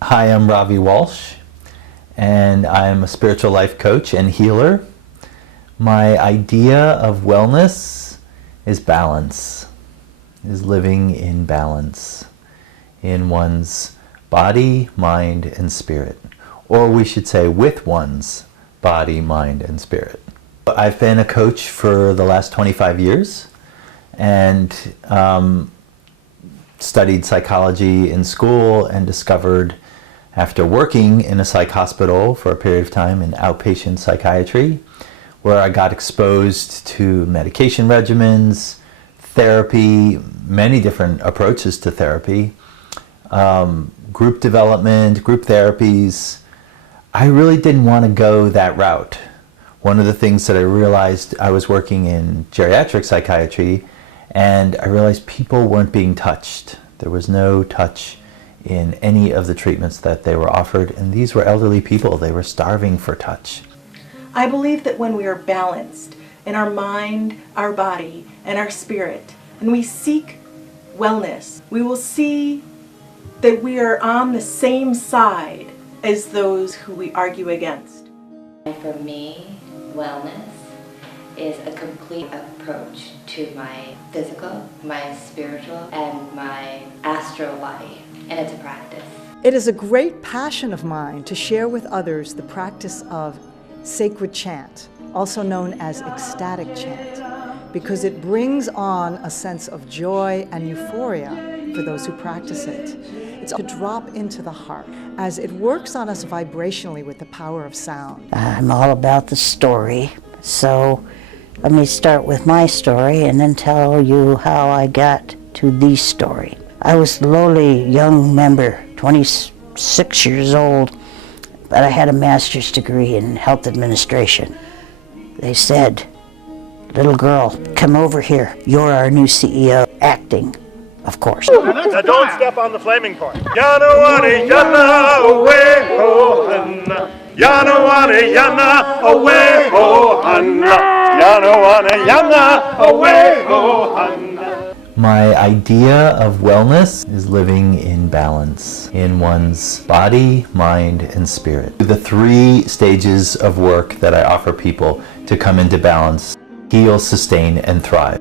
Hi, I'm Ravi Walsh, and I'm a spiritual life coach and healer. My idea of wellness is balance, is living in balance in one's body, mind, and spirit. Or we should say with one's body, mind, and spirit. I've been a coach for the last 25 years and studied psychology in school and discovered after working in a psych hospital for a period of time in outpatient psychiatry, where I got exposed to medication regimens, therapy, many different approaches to therapy, group development, group therapies. I really didn't want to go that route. One of the things that I realized, I was working in geriatric psychiatry, and I realized people weren't being touched. There was no touch in any of the treatments that they were offered, and these were elderly people. They were starving for touch. I believe that when we are balanced in our mind, our body, and our spirit, and we seek wellness, we will see that we are on the same side as those who we argue against. For me, wellness is a complete approach to my physical, my spiritual, and my astral body, and it's a practice. It is a great passion of mine to share with others the practice of sacred chant, also known as ecstatic chant, because it brings on a sense of joy and euphoria for those who practice it. It's to drop into the heart, as it works on us vibrationally with the power of sound. I'm all about the story, so let me start with my story and then tell you how I got to the story. I was a lowly young member, 26 years old, but I had a master's degree in health administration. They said, "Little girl, come over here. You're our new CEO." Acting, of course. Now don't step on the flaming point. Yana wana yana away ho hanna. Yana wana yana away ho hanna. Yana wana yana away ho hanna. My idea of wellness is living in balance in one's body, mind, and spirit. The 3 stages of work that I offer people to come into balance: heal, sustain, and thrive.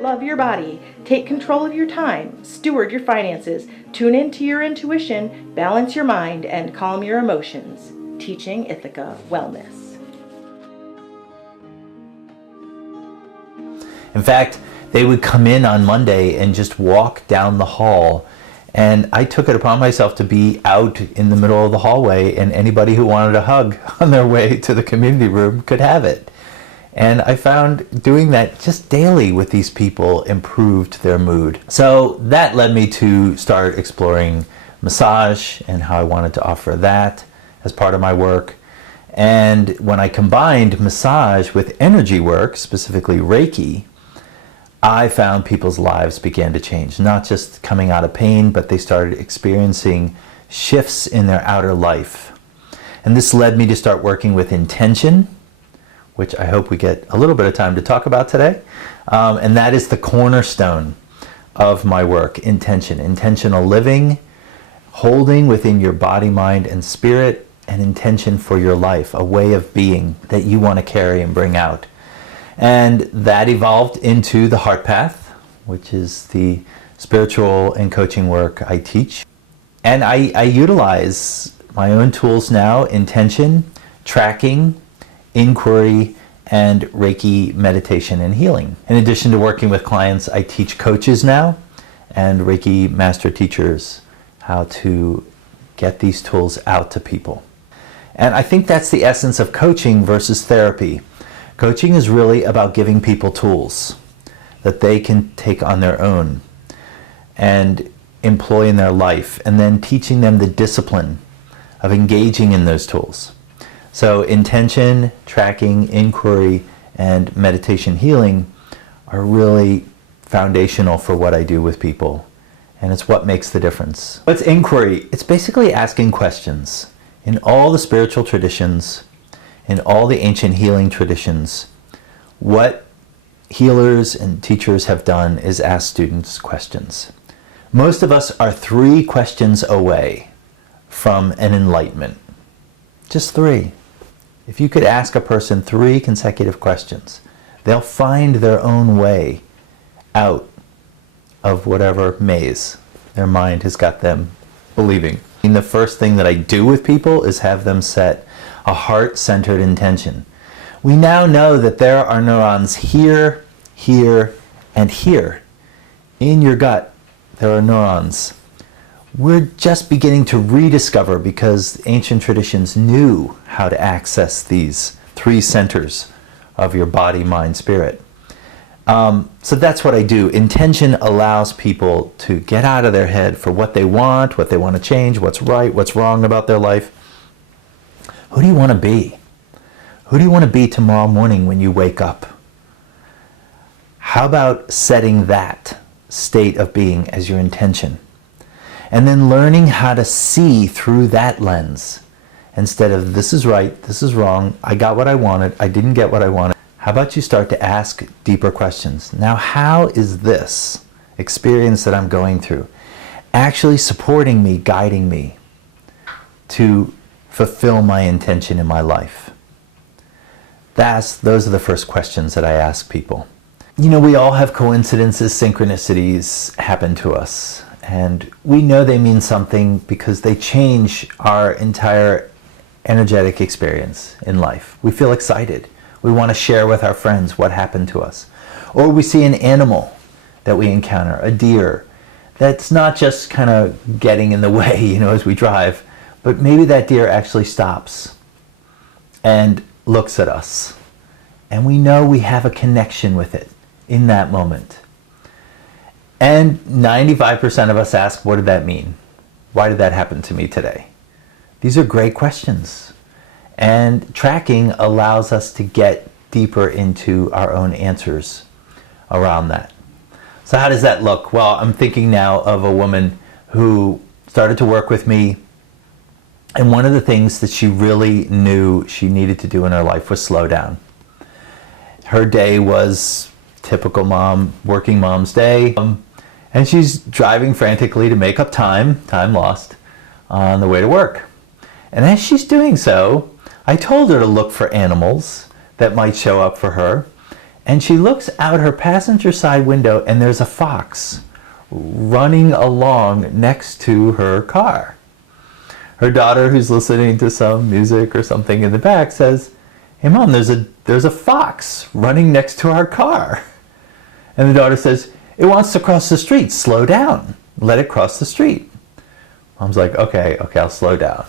Love your body, take control of your time, steward your finances, tune into your intuition, balance your mind, and calm your emotions. Teaching Ithaca Wellness. In fact, they would come in on Monday and just walk down the hall, and I took it upon myself to be out in the middle of the hallway, and anybody who wanted a hug on their way to the community room could have it. And I found doing that just daily with these people improved their mood. So that led me to start exploring massage and how I wanted to offer that as part of my work. And when I combined massage with energy work, specifically reiki, I found people's lives began to change. Not just coming out of pain, but they started experiencing shifts in their outer life. And this led me to start working with intention, which I hope we get a little bit of time to talk about today. And that is the cornerstone of my work, intention. Intentional living, holding within your body, mind, and spirit an intention for your life, a way of being that you want to carry and bring out. And that evolved into the Heart Path, which is the spiritual and coaching work I teach. And I utilize my own tools now: intention, tracking, inquiry, and Reiki meditation and healing. In addition to working with clients, I teach coaches now and Reiki master teachers how to get these tools out to people. And I think that's the essence of coaching versus therapy. Coaching is really about giving people tools that they can take on their own and employ in their life, and then teaching them the discipline of engaging in those tools. So intention, tracking, inquiry, and meditation healing are really foundational for what I do with people And it's what makes the difference. What's inquiry? It's basically asking questions. In all the spiritual traditions, in all the ancient healing traditions, what healers and teachers have done is ask students questions. Most of us are 3 questions away from an enlightenment. Just 3. If you could ask a person 3 consecutive questions, they'll find their own way out of whatever maze their mind has got them believing. And the first thing that I do with people is have them set a heart-centered intention. We now know that there are neurons here, here, and here. In your gut, there are neurons. We're just beginning to rediscover, because ancient traditions knew how to access these 3 centers of your body, mind, spirit. So that's what I do. Intention allows people to get out of their head for what they want to change, what's right, what's wrong about their life. Who do you want to be? Who do you want to be tomorrow morning when you wake up? How about setting that state of being as your intention? And then learning how to see through that lens, instead of this is right, this is wrong, I got what I wanted, I didn't get what I wanted. How about you start to ask deeper questions? Now, how is this experience that I'm going through actually supporting me, guiding me to fulfill my intention in my life? Those are the first questions that I ask people. You know, we all have coincidences, synchronicities happen to us. And we know they mean something because they change our entire energetic experience in life. We feel excited. We want to share with our friends what happened to us. Or we see an animal that we encounter, a deer, that's not just kind of getting in the way, as we drive, but maybe that deer actually stops and looks at us. And we know we have a connection with it in that moment. And 95% of us ask, what did that mean? Why did that happen to me today? These are great questions. And tracking allows us to get deeper into our own answers around that. So how does that look? Well, I'm thinking now of a woman who started to work with me, and one of the things that she really knew she needed to do in her life was slow down. Her day was typical working mom's day, and she's driving frantically to make up time lost, on the way to work. And as she's doing so, I told her to look for animals that might show up for her. And she looks out her passenger side window, and there's a fox running along next to her car. Her daughter, who's listening to some music or something in the back, says, "Hey Mom, there's a fox running next to our car." And the daughter says, "It wants to cross the street. Slow down. Let it cross the street." Mom's like, okay, I'll slow down.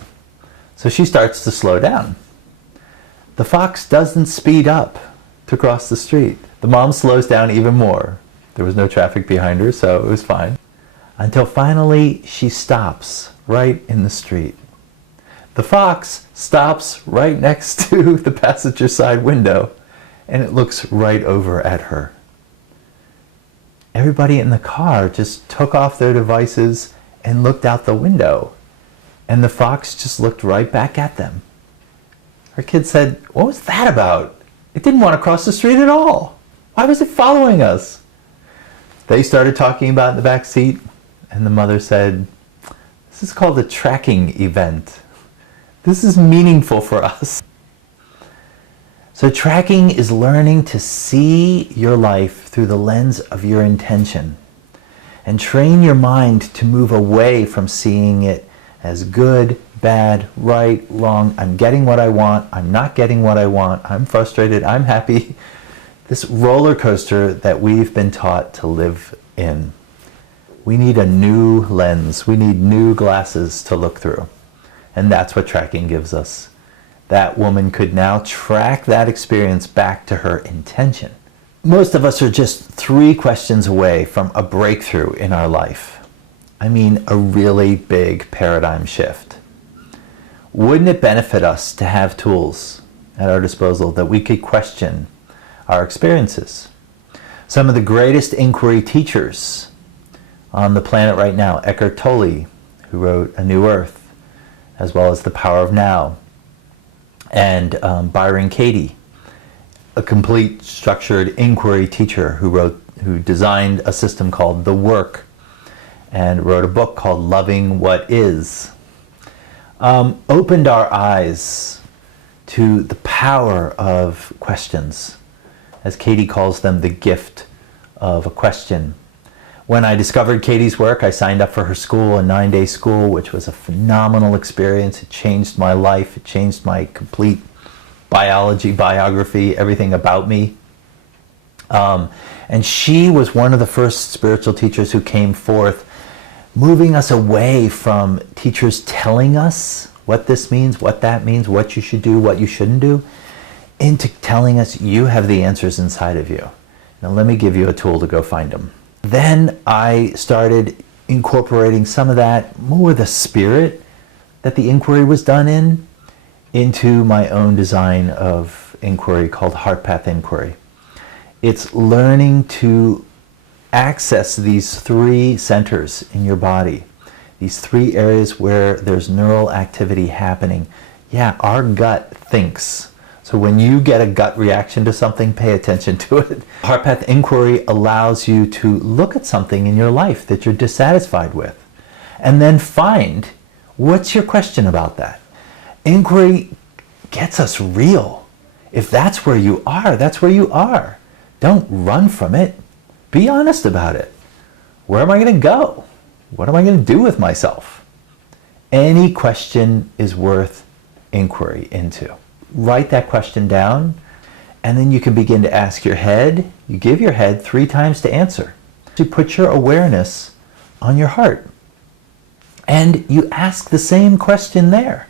So she starts to slow down. The fox doesn't speed up to cross the street. The mom slows down even more. There was no traffic behind her, so it was fine. Until finally she stops right in the street. The fox stops right next to the passenger side window, and it looks right over at her. Everybody in the car just took off their devices and looked out the window, and the fox just looked right back at them. Her kid said, "What was that about? It didn't want to cross the street at all. Why was it following us?" They started talking about in the back seat, and the mother said, "This is called a tracking event. This is meaningful for us." So tracking is learning to see your life through the lens of your intention, and train your mind to move away from seeing it as good, bad, right, wrong. I'm getting what I want. I'm not getting what I want. I'm frustrated. I'm happy. This roller coaster that we've been taught to live in. We need a new lens. We need new glasses to look through. And that's what tracking gives us. That woman could now track that experience back to her intention. Most of us are just 3 questions away from a breakthrough in our life. I mean, a really big paradigm shift. Wouldn't it benefit us to have tools at our disposal that we could question our experiences? Some of the greatest inquiry teachers on the planet right now. Eckhart Tolle, who wrote A New Earth, as well as The Power of Now. And Byron Katie, a complete structured inquiry teacher who designed a system called The Work and wrote a book called Loving What Is. Opened our eyes to the power of questions. As Katie calls them, the gift of a question. When I discovered Katie's work, I signed up for her school, a 9-day school, which was a phenomenal experience. It changed my life. It changed my complete biography, everything about me. And she was one of the first spiritual teachers who came forth, moving us away from teachers telling us what this means, what that means, what you should do, what you shouldn't do, into telling us you have the answers inside of you. Now let me give you a tool to go find them. Then I started incorporating some of that, more the spirit that the inquiry was done in, into my own design of inquiry called Heart Path Inquiry. It's learning to access these 3 centers in your body, these 3 areas where there's neural activity happening. Yeah, our gut thinks. So when you get a gut reaction to something, pay attention to it. Heart Path Inquiry allows you to look at something in your life that you're dissatisfied with, and then find, what's your question about that? Inquiry gets us real. If that's where you are, that's where you are. Don't run from it. Be honest about it. Where am I going to go? What am I going to do with myself? Any question is worth inquiry into. Write that question down, and then you can begin to ask your head. You give your head 3 times to answer. You put your awareness on your heart, and you ask the same question there.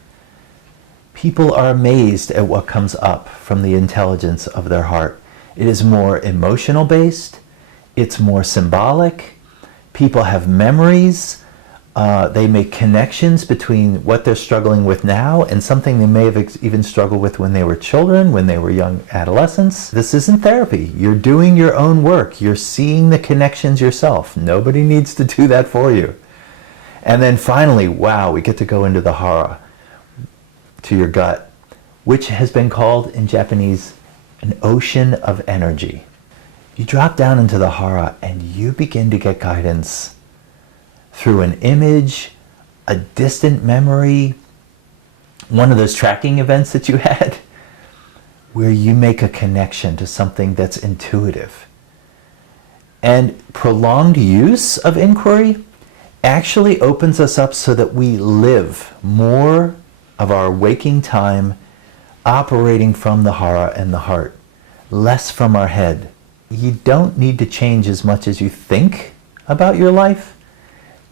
People are amazed at what comes up from the intelligence of their heart. It is more emotional based. It's more symbolic. People have memories. They make connections between what they're struggling with now and something they may have even struggled with when they were children, when they were young adolescents. This isn't therapy. You're doing your own work. You're seeing the connections yourself. Nobody needs to do that for you. And then finally, wow, we get to go into the hara, to your gut, which has been called in Japanese an ocean of energy. You drop down into the hara and you begin to get guidance through an image, a distant memory, one of those tracking events that you had, where you make a connection to something that's intuitive. And prolonged use of inquiry actually opens us up so that we live more of our waking time operating from the hara and the heart, less from our head. You don't need to change as much as you think about your life,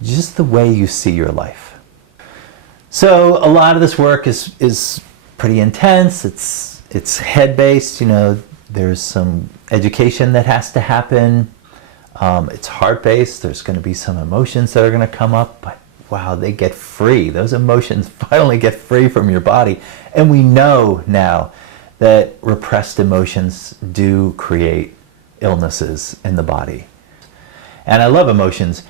just the way you see your life. So a lot of this work is pretty intense. It's head-based. There's some education that has to happen. It's heart-based. There's going to be some emotions that are going to come up, but wow, they get free. Those emotions finally get free from your body. And we know now that repressed emotions do create illnesses in the body. And I love emotions.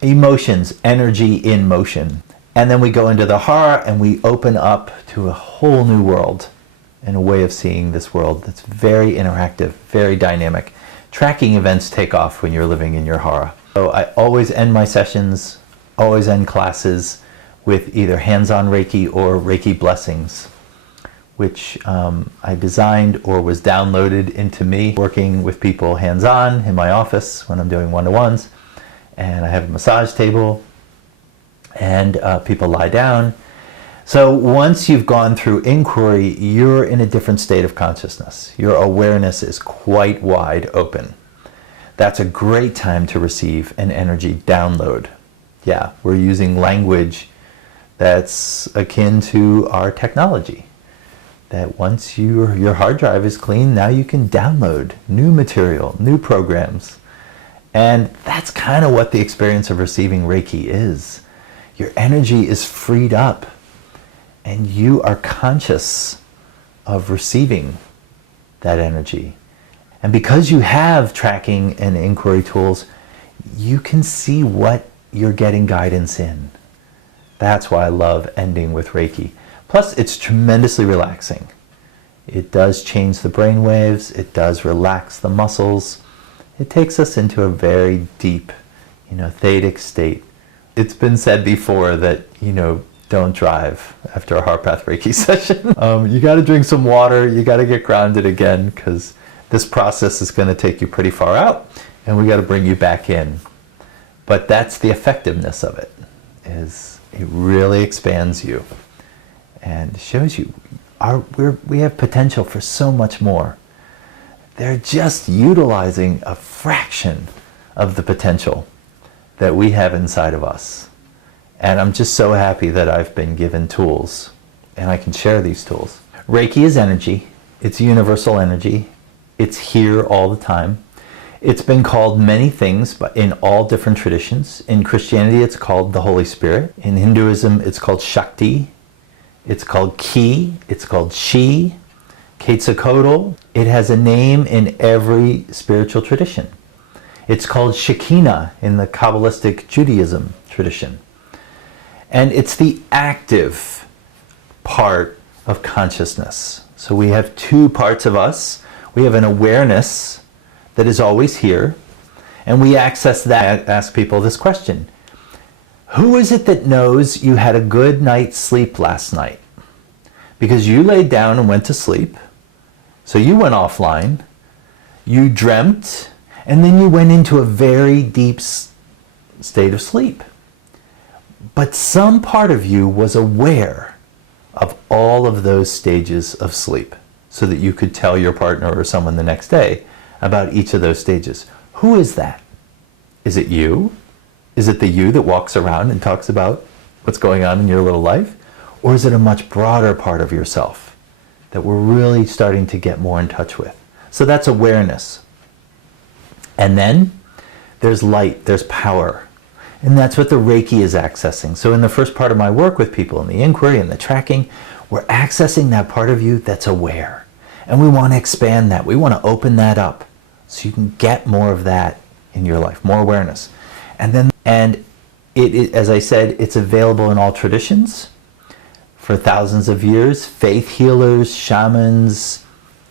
Emotions, energy in motion. And then we go into the hara and we open up to a whole new world and a way of seeing this world that's very interactive, very dynamic. Tracking events take off when you're living in your hara. So I always end my sessions, always end classes with either hands-on Reiki or Reiki blessings, which I designed or was downloaded into me working with people hands-on in my office when I'm doing one-to-ones. And I have a massage table, and people lie down. So once you've gone through inquiry, you're in a different state of consciousness. Your awareness is quite wide open. That's a great time to receive an energy download. Yeah, we're using language that's akin to our technology. That once your hard drive is clean, now you can download new material, new programs. And that's kind of what the experience of receiving Reiki is. Your energy is freed up and you are conscious of receiving that energy. And because you have tracking and inquiry tools, you can see what you're getting guidance in. That's why I love ending with Reiki. Plus, it's tremendously relaxing. It does change the brain waves. It does relax the muscles. It takes us into a very deep, theic state. It's been said before that, don't drive after a heart path Reiki session. You got to drink some water. You got to get grounded again, because this process is going to take you pretty far out, and we got to bring you back in. But that's the effectiveness of it, is it really expands you and shows you we have potential for so much more. They're just utilizing a fraction of the potential that we have inside of us. And I'm just so happy that I've been given tools and I can share these tools. Reiki is energy. It's universal energy. It's here all the time. It's been called many things, but in all different traditions. In Christianity, it's called the Holy Spirit. In Hinduism, it's called Shakti. It's called Ki. It's called Chi. Quetzalcoatl. It has a name in every spiritual tradition. It's called Shekinah in the Kabbalistic Judaism tradition. And it's the active part of consciousness. So we have two parts of us. We have an awareness that is always here, and we access that. Ask people this question: who is it that knows you had a good night's sleep last night? Because you laid down and went to sleep, so you went offline, you dreamt, and then you went into a very deep state of sleep. But some part of you was aware of all of those stages of sleep, so that you could tell your partner or someone the next day about each of those stages. Who is that? Is it you? Is it the you that walks around and talks about what's going on in your little life? Or is it a much broader part of yourself that we're really starting to get more in touch with? So that's awareness. And then there's light, there's power. And that's what the Reiki is accessing. So in the first part of my work with people, in the inquiry and the tracking, we're accessing that part of you that's aware. And we want to expand that. We want to open that up so you can get more of that in your life, more awareness. And as I said, it's available in all traditions for thousands of years. Faith healers, shamans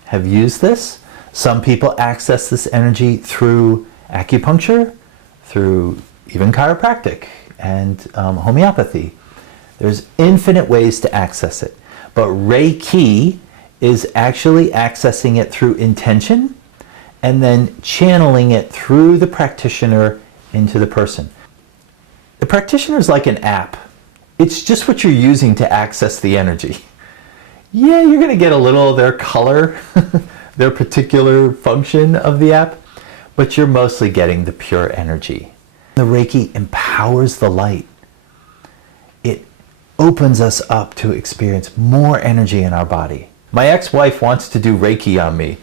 have used this. Some people access this energy through acupuncture, through even chiropractic and homeopathy. There's infinite ways to access it. But Reiki is actually accessing it through intention and then channeling it through the practitioner into the person. The practitioner is like an app. It's just what you're using to access the energy. Yeah, you're going to get a little of their color, their particular function of the app, but you're mostly getting the pure energy. The Reiki empowers the light. It opens us up to experience more energy in our body. My ex-wife wants to do Reiki on me.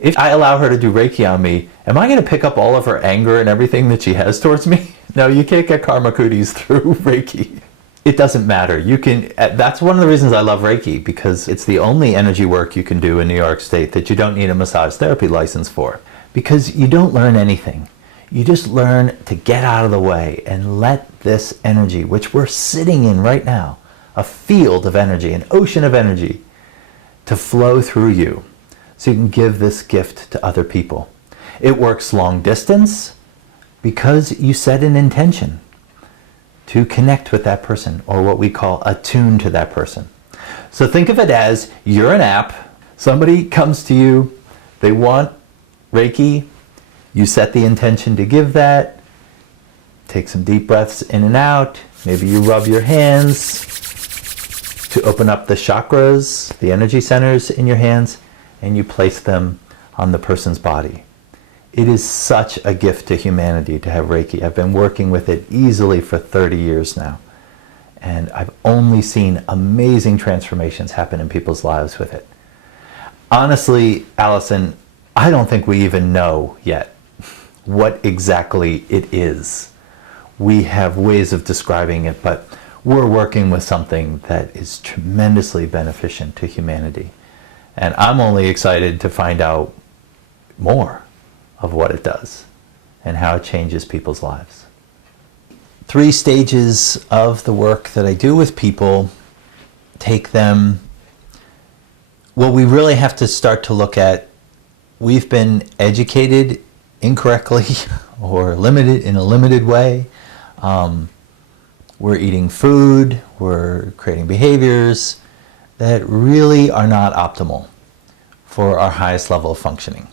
If I allow her to do Reiki on me, am I going to pick up all of her anger and everything that she has towards me? No, you can't get karma cooties through Reiki. It doesn't matter. You can. That's one of the reasons I love Reiki, because it's the only energy work you can do in New York State that you don't need a massage therapy license for. Because you don't learn anything. You just learn to get out of the way and let this energy, which we're sitting in right now, a field of energy, an ocean of energy, to flow through you so you can give this gift to other people. It works long distance because you set an intention to connect with that person, or what we call attune to that person. So think of it as you're an app. Somebody comes to you, they want Reiki, you set the intention to give that, take some deep breaths in and out, maybe you rub your hands to open up the chakras, the energy centers in your hands, and you place them on the person's body. It is such a gift to humanity to have Reiki. I've been working with it easily for 30 years now, and I've only seen amazing transformations happen in people's lives with it. Honestly, Allison, I don't think we even know yet what exactly it is. We have ways of describing it, but we're working with something that is tremendously beneficent to humanity. And I'm only excited to find out more of what it does and how it changes people's lives. 3 stages of the work that I do with people take them, well, we really have to start to look at, we've been educated incorrectly or limited in a limited way. We're eating food, we're creating behaviors that really are not optimal for our highest level of functioning.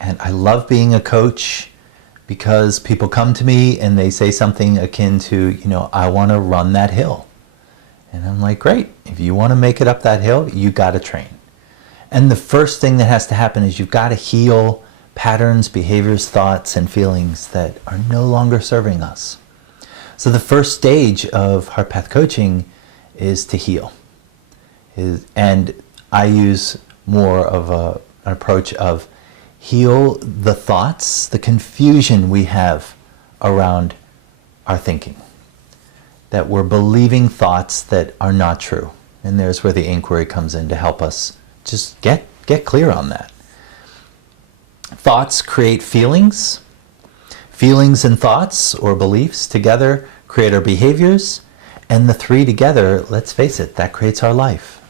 And I love being a coach because people come to me and they say something akin to, I want to run that hill. And I'm like, great, if you want to make it up that hill, you got to train. And the first thing that has to happen is you've got to heal patterns, behaviors, thoughts, and feelings that are no longer serving us. So the first stage of Heart Path coaching is to heal. And I use more of an approach of heal the thoughts, the confusion we have around our thinking. That we're believing thoughts that are not true. And there's where the inquiry comes in to help us just get clear on that. Thoughts create feelings. Feelings and thoughts or beliefs together create our behaviors. And the 3 together, let's face it, that creates our life.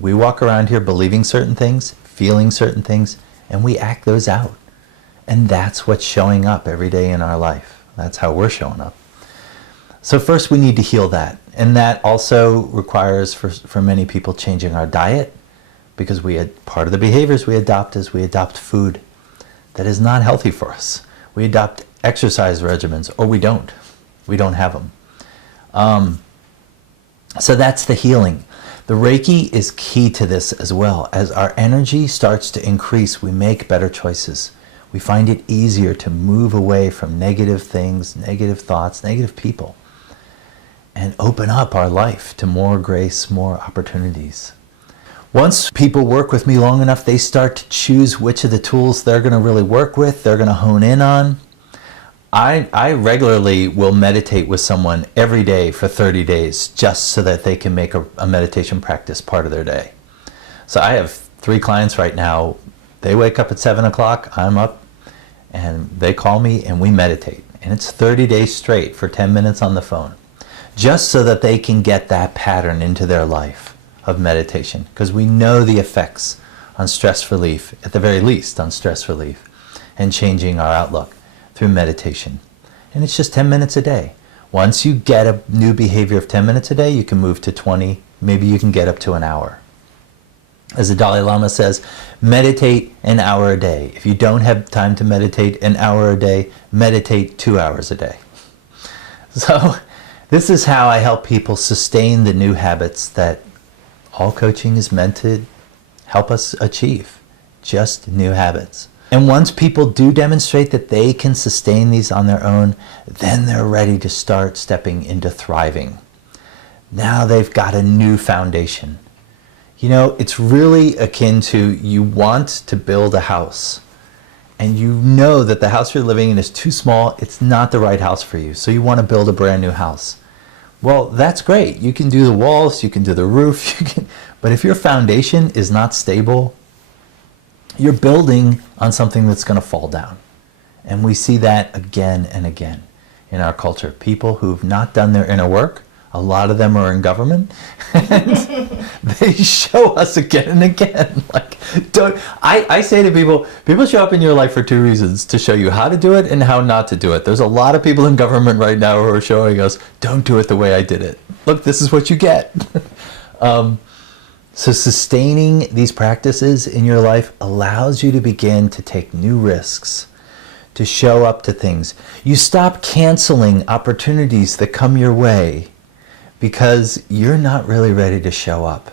We walk around here believing certain things, feeling certain things, and we act those out. And that's what's showing up every day in our life. That's how we're showing up. So first we need to heal that. And that also requires, for many people, changing our diet, because part of the behaviors we adopt is we adopt food that is not healthy for us. We adopt exercise regimens, or we don't. We don't have them. So that's the healing. The Reiki is key to this as well. As our energy starts to increase, we make better choices. We find it easier to move away from negative things, negative thoughts, negative people, and open up our life to more grace, more opportunities. Once people work with me long enough, they start to choose which of the tools they're going to really work with, they're going to hone in on. I regularly will meditate with someone every day for 30 days just so that they can make a meditation practice part of their day. So I have 3 clients right now. They wake up at 7 o'clock, I'm up, and they call me and we meditate. And it's 30 days straight for 10 minutes on the phone, just so that they can get that pattern into their life of meditation, because we know the effects on stress relief, at the very least on stress relief, and changing our outlook through meditation. And it's just 10 minutes a day. Once you get a new behavior of 10 minutes a day, you can move to 20, maybe you can get up to an hour. As the Dalai Lama says, meditate an hour a day. If you don't have time to meditate an hour a day, meditate 2 hours a day. So this is how I help people sustain the new habits that all coaching is meant to help us achieve, just new habits. And once people do demonstrate that they can sustain these on their own, then they're ready to start stepping into thriving. Now they've got a new foundation. It's really akin to, you want to build a house and you know that the house you're living in is too small, it's not the right house for you, so you want to build a brand new house. Well, that's great. You can do the walls, you can do the roof, but if your foundation is not stable, you're building on something that's going to fall down. And we see that again and again in our culture. People who've not done their inner work, a lot of them are in government, and they show us again and again. I say to people show up in your life for 2 reasons: to show you how to do it and how not to do it. There's a lot of people in government right now who are showing us, don't do it the way I did it. Look, this is what you get. So sustaining these practices in your life allows you to begin to take new risks, to show up to things. You stop canceling opportunities that come your way because you're not really ready to show up.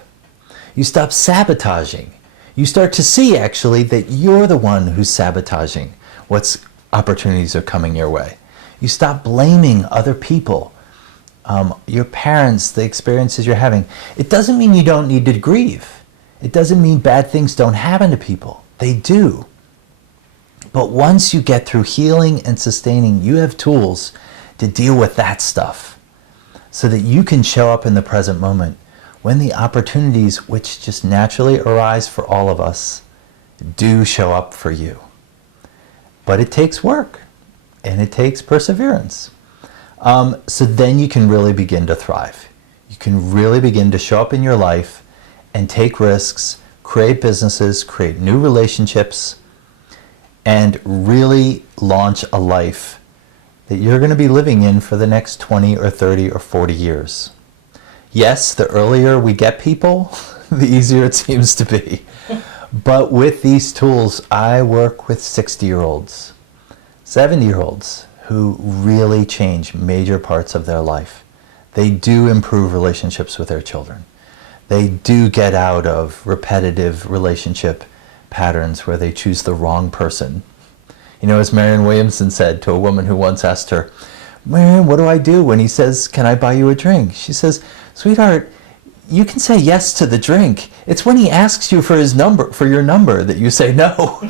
You stop sabotaging. You start to see actually that you're the one who's sabotaging what's opportunities are coming your way. You stop blaming other people, your parents, the experiences you're having. It doesn't mean you don't need to grieve. It doesn't mean bad things don't happen to people. They do. But once you get through healing and sustaining, you have tools to deal with that stuff so that you can show up in the present moment when the opportunities, which just naturally arise for all of us, do show up for you. But it takes work. and it takes perseverance. So then you can really begin to thrive. You can really begin to show up in your life and take risks, create businesses, create new relationships, and really launch a life that you're going to be living in for the next 20 or 30 or 40 years. Yes, the earlier we get people, the easier it seems to be. But with these tools, I work with 60-year-olds, 70-year-olds who really change major parts of their life. They do improve relationships with their children. They do get out of repetitive relationship patterns where they choose the wrong person. You know, as Marianne Williamson said to a woman who once asked her, "Marianne, what do I do when he says, 'Can I buy you a drink?'" She says, "Sweetheart, you can say yes to the drink. It's when he asks you for your number that you say no."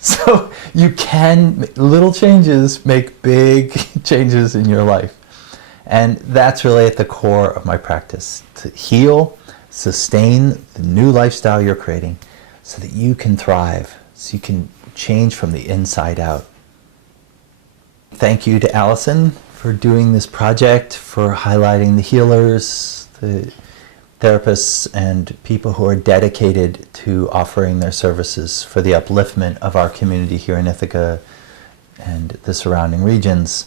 So you can, little changes make big changes in your life. And that's really at the core of my practice, to heal, sustain the new lifestyle you're creating so that you can thrive, so you can change from the inside out. Thank you to Allison for doing this project, for highlighting the healers, the therapists, and people who are dedicated to offering their services for the upliftment of our community here in Ithaca and the surrounding regions.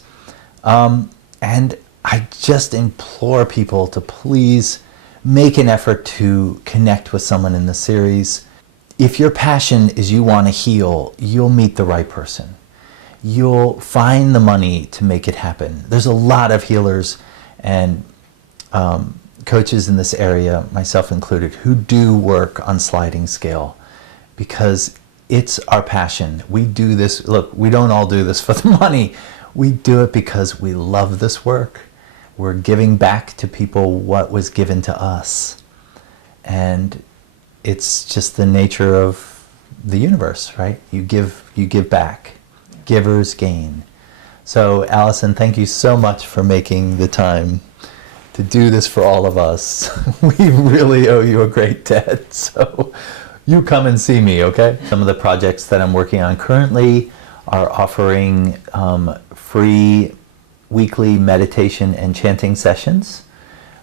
And I just implore people to please make an effort to connect with someone in the series. If your passion is you want to heal, you'll meet the right person. You'll find the money to make it happen. There's a lot of healers and coaches in this area, myself included, who do work on sliding scale because it's our passion. We do this, look, we don't all do this for the money. We do it because we love this work. We're giving back to people what was given to us. And it's just the nature of the universe, right? You give back. Givers gain. So Allison, thank you so much for making the time to do this for all of us. We really owe you a great debt. So you come and see me, okay? Some of the projects that I'm working on currently are offering free weekly meditation and chanting sessions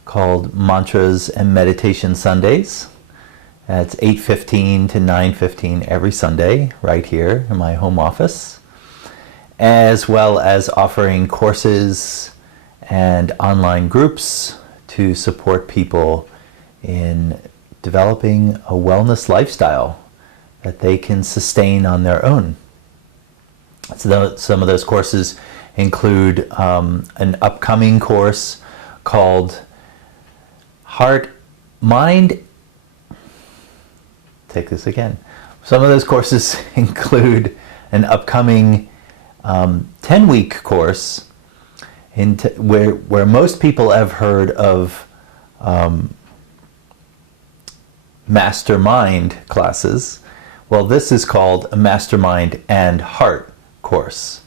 called Mantras and Meditation Sundays. That's 8:15 to 9:15 every Sunday right here in my home office, as well as offering courses and online groups to support people in developing a wellness lifestyle that they can sustain on their own. So some of those courses include an upcoming course called Take this again. Some of those courses include an upcoming 10-week course where most people have heard of mastermind classes. Well, this is called a mastermind and heart course,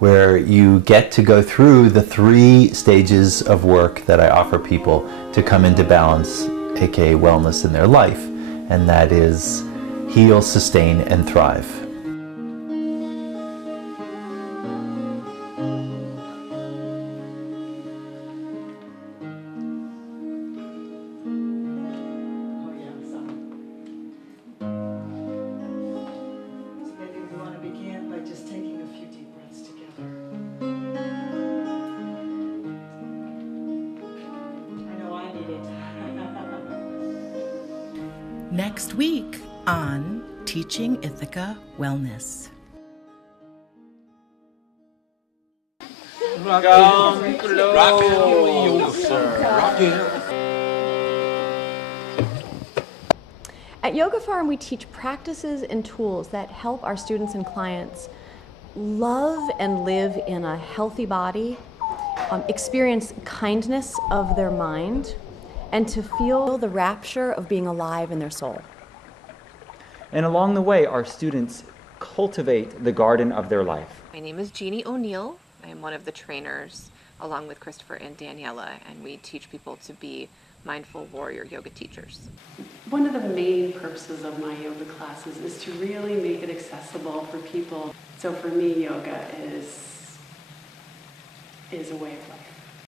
where you get to go through the 3 stages of work that I offer people to come into balance, aka wellness in their life, and that is heal, sustain, and thrive. Next week on Teaching Ithaca Wellness. At Yoga Farm, we teach practices and tools that help our students and clients love and live in a healthy body, experience kindness of their mind, and to feel the rapture of being alive in their soul. And along the way, our students cultivate the garden of their life. My name is Jeannie O'Neill. I am one of the trainers, along with Christopher and Daniela, and we teach people to be mindful warrior yoga teachers. One of the main purposes of my yoga classes is to really make it accessible for people So for me, yoga is a way of life.